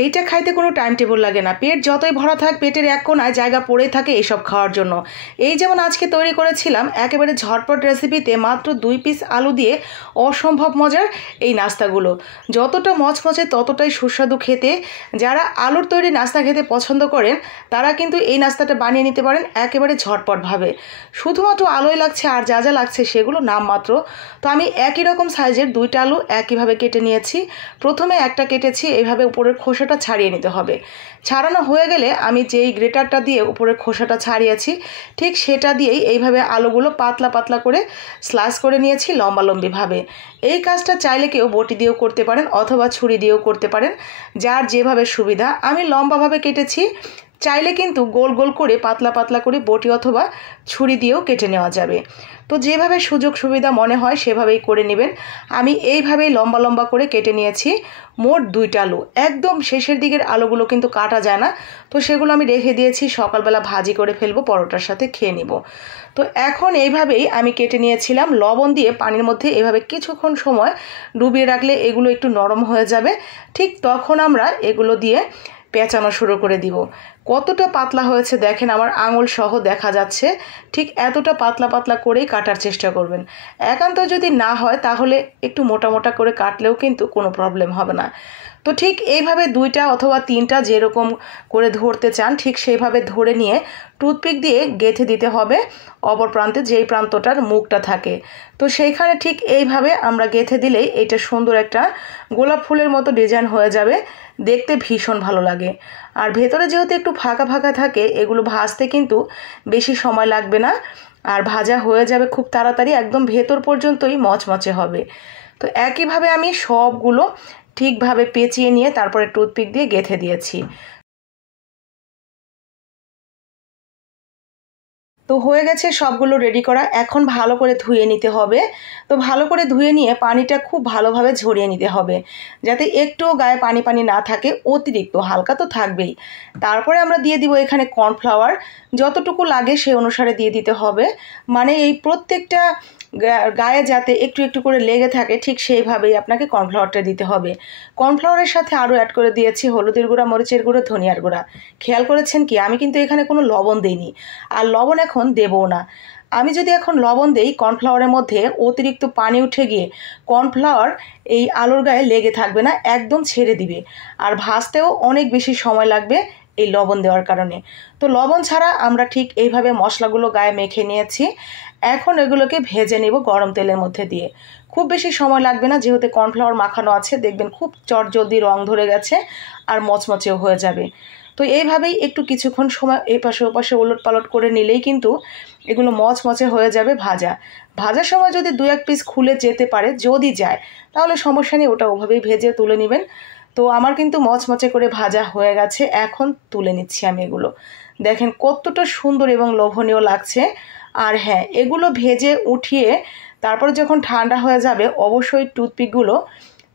এইটা খাইতে কোনো টাইম টেবিল লাগে না, পেট যতই ভরা থাক পেটের এক কোনায় জায়গা পড়ে থাকে এইসব খাওয়ার জন্য। এই যেমন আজকে তৈরি করেছিলাম একেবারে ঝটপট রেসিপিতে মাত্র 2 পিস আলু দিয়ে অসম্ভব মজার এই নাস্তাগুলো। যতটা মচমচে ততটাই সুস্বাদু খেতে। যারা আলুর তৈরি নাস্তা খেতে পছন্দ করেন তারা কিন্তু এই নাস্তাটা বানিয়ে নিতে পারেন একেবারে ঝটপটভাবে। শুধুমাত্র আলুই লাগছে, আর যা যা লাগছে সেগুলো নামমাত্র। তো আমি একই রকম সাইজের 2টা আলু একইভাবে কেটে নিয়েছি। প্রথমে একটা কেটেছি, এইভাবে উপরের খোসাটা ছাড়িয়ে নিতে হবে। ছাড়ানো হয়ে গেলে আমি যেই গ্রেটারটা দিয়ে উপরের খোসাটা ছাড়িয়েছি ঠিক সেটা দিয়েই এইভাবে আলুগুলো পাতলা পাতলা করে স্লাইস করে নিয়েছি লম্বালম্বিভাবে। এই কাজটা চাইলে কেউ বটি দিয়েও করতে পারেন অথবা ছুরি দিয়েও করতে পারেন, যার যেভাবে সুবিধা। আমি লম্বাভাবে কেটেছি, চাইলে কিন্তু গোল গোল করে পাতলা পাতলা করে বটি অথবা ছুরি দিয়েও কেটে নেওয়া যাবে। তো যেভাবে সুযোগ সুবিধা মনে হয় সেভাবেই করে নেবেন। আমি এইভাবেই লম্বা লম্বা করে কেটে নিয়েছি মোট 2টা আলু। একদম শেষের দিকের আলুগুলো কিন্তু কাটা যায় না, তো সেগুলো আমি রেখে দিয়েছি, সকালবেলা ভাজি করে ফেলবো, পরোটার সাথে খেয়ে নিব। তো এখন এইভাবেই আমি কেটে নিয়েছিলাম। লবণ দিয়ে পানির মধ্যে এভাবে কিছুক্ষণ সময় ডুবিয়ে রাখলে এগুলো একটু নরম হয়ে যাবে। ঠিক তখন আমরা এগুলো দিয়ে পেঁচানো শুরু করে দিব। কতটা পাতলা হয়েছে দেখেন, আমার আঙুল সহ দেখা যাচ্ছে। ঠিক এতটা পাতলা পাতলা করেই কাটার চেষ্টা করবেন। একান্ত যদি না হয় তাহলে একটু মোটা মোটা করে কাটলেও কিন্তু কোনো প্রবলেম হবে না। তো ঠিক এইভাবে 2টা অথবা 3টা যেরকম করে ধরতে চান ঠিক সেইভাবে ধরে নিয়ে টুথপিক দিয়ে গেঁথে দিতে হবে অপর প্রান্তে যেই প্রান্তটার মুখটা থাকে। তো সেইখানে ঠিক এইভাবে আমরা গেঁথে দিলেই এটা সুন্দর একটা গোলাপ ফুলের মতো ডিজাইন হয়ে যাবে, দেখতে ভীষণ ভালো লাগে। আর ভেতরে যেহেতু একটু ফাঁকা ফাঁকা থাকে এগুলো ভাজতে কিন্তু বেশি সময় লাগবে না, আর ভাজা হয়ে যাবে খুব তাড়াতাড়ি, একদম ভেতর পর্যন্তই মচমচে হবে। তো একইভাবে আমি সবগুলো ঠিকভাবে পেঁচিয়ে নিয়ে তারপরে টুথপিক দিয়ে গেঁথে দিয়েছি। তো হয়ে গেছে সবগুলো রেডি করা। এখন ভালো করে ধুয়ে নিতে হবে। তো ভালো করে ধুয়ে নিয়ে পানিটা খুব ভালোভাবে ঝরিয়ে নিতে হবে, যাতে একটুও গায়ে পানি পানি না থাকে, অতিরিক্ত হালকা তো থাকবেই। তারপরে আমরা দিয়ে দিব এখানে কর্নফ্লাওয়ার, যতটুকু লাগে সেই অনুসারে দিয়ে দিতে হবে। মানে এই প্রত্যেকটা গায়ে যাতে একটু একটু করে লেগে থাকে ঠিক সেইভাবেই আপনাকে কর্নফ্লাওয়ারটা দিতে হবে। কর্নফ্লাওয়ারের সাথে আরও অ্যাড করে দিয়েছি হলুদের গুঁড়া, মরিচের গুঁড়ো, ধনিয়ার গুঁড়া। খেয়াল করেছেন কি, আমি কিন্তু এখানে কোনো লবণ দিইনি, আর লবণ এখন দেবও না। আমি যদি এখন লবণ দেই কর্নফ্লাওয়ারের মধ্যে অতিরিক্ত পানি উঠে গিয়ে কর্নফ্লাওয়ার এই আলুর গায়ে লেগে থাকবে না, একদম ছেড়ে দিবে, আর ভাজতেও অনেক বেশি সময় লাগবে এই লবণ দেওয়ার কারণে। তো লবণ ছাড়া আমরা ঠিক এইভাবে মশলাগুলো গায়ে মেখে নিয়েছি। এখন এগুলোকে ভেজে নেব গরম তেলের মধ্যে দিয়ে। খুব বেশি সময় লাগবে না, যেহেতু কর্নফ্লাওয়ার মাখানো আছে, দেখবেন খুব চটজলদি রং ধরে গেছে আর মচমচেও হয়ে যাবে। তো এইভাবেই একটু কিছুক্ষণ সময় এই পাশে ওপাশে ওলট পালট করে নিলেই কিন্তু এগুলো মচমচে হয়ে যাবে ভাজার সময় যদি 2-1 পিস খুলে যেতে পারে, যদি যায় তাহলে সমস্যা নেই, ওটা ওভাবেই ভেজে তুলে নেবেন। তো আমার কিন্তু মচমচে করে ভাজা হয়ে গেছে, এখন তুলে নিচ্ছি আমি এগুলো। দেখেন কতটা সুন্দর এবং লোভনীয় লাগছে। আর হ্যাঁ, এগুলো ভেজে উঠিয়ে তারপর যখন ঠান্ডা হয়ে যাবে অবশ্যই টুথপিকগুলো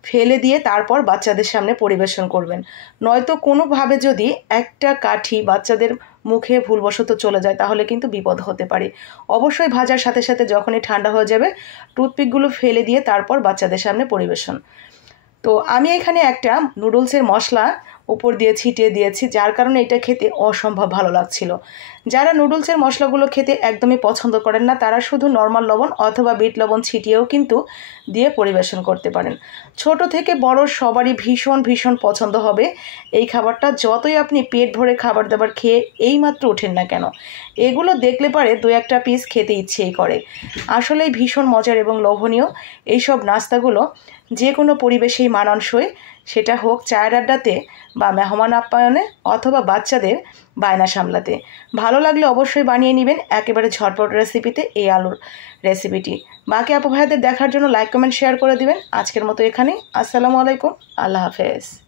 ফেলে দিয়ে তারপর বাচ্চাদের সামনে পরিবেশন করবেন। নয়তো কোনোভাবে যদি একটা কাঠি বাচ্চাদের মুখে ভুলবশত চলে যায় তাহলে কিন্তু বিপদ হতে পারে। অবশ্যই ভাজার সাথে সাথে যখনই ঠান্ডা হয়ে যাবে টুথপিকগুলো ফেলে দিয়ে তারপর বাচ্চাদের সামনে পরিবেশন। তো আমি এখানে একটা নুডলসের মশলা উপর দিয়ে ছিটিয়ে দিয়েছি, যার কারণে এটা খেতে অসম্ভব ভালো লাগছিল। যারা নুডলসের মশলাগুলো খেতে একদমই পছন্দ করেন না তারা শুধু নর্মাল লবণ অথবা বিট লবণ ছিটিয়েও কিন্তু দিয়ে পরিবেশন করতে পারেন। ছোট থেকে বড় সবারই ভীষণ ভীষণ পছন্দ হবে এই খাবারটা। যতই আপনি পেট ভরে খাবার দাবার খেয়ে এইমাত্র ওঠেন না কেন, এগুলো দেখলে পারে 2-1টা পিস খেতে ইচ্ছেই করে। আসলেই ভীষণ মজার এবং লোভনীয় এইসব নাস্তাগুলো যে কোনো পরিবেশেই মানানসই, সেটা হোক চায়ের আড্ডাতে বা মেহমান আপ্যায়নে অথবা বাচ্চাদের বায়না সামলাতে। ভালো লাগলে অবশ্যই বানিয়ে নেবেন একেবারে ঝটপট রেসিপিতে এই আলুর রেসিপিটি। বাকি আপু ভাইয়াদের দেখার জন্য লাইক কমেন্ট শেয়ার করে দিবেন। আজকের মতো এখানেই। আসসালামু আলাইকুম, আল্লাহ হাফেজ।